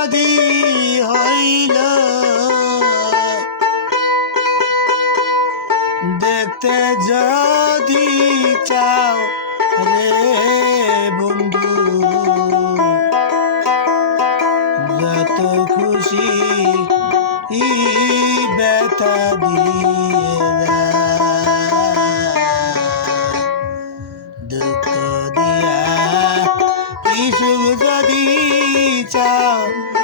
নদী হইল। দেখতে যদি চাও রে বন্ধু যত খুশি ই বেতা দিয়ে Oh.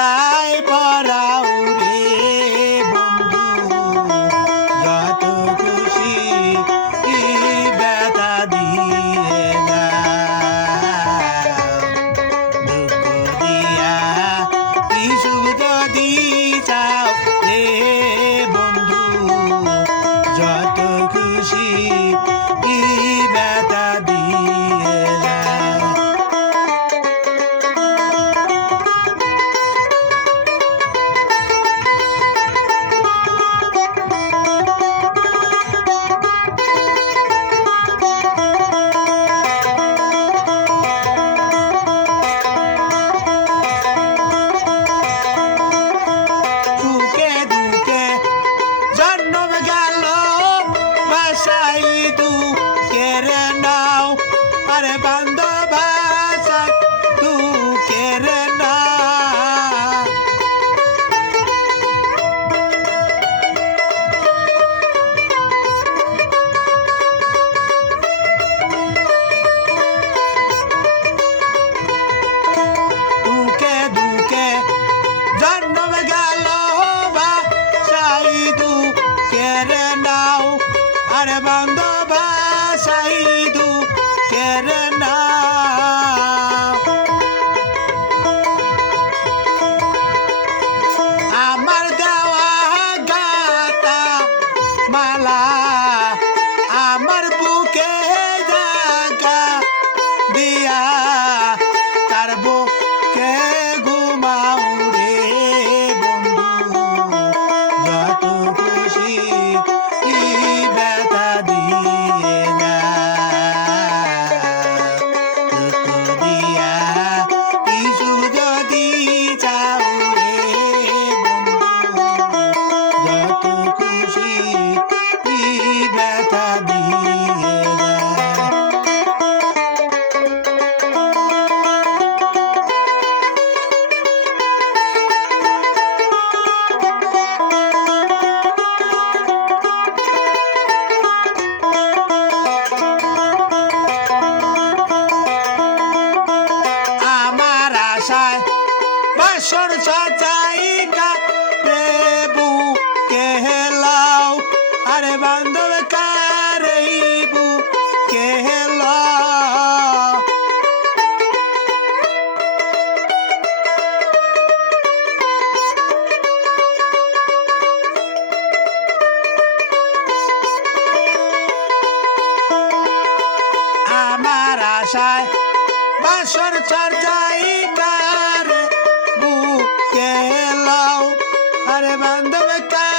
la বান্ধব সাইদু কেরে না? আমার দেওয়া গাতা মালা আশায় বাসর চর্চাই কার বুকে লাও। আরে বান্ধব কারে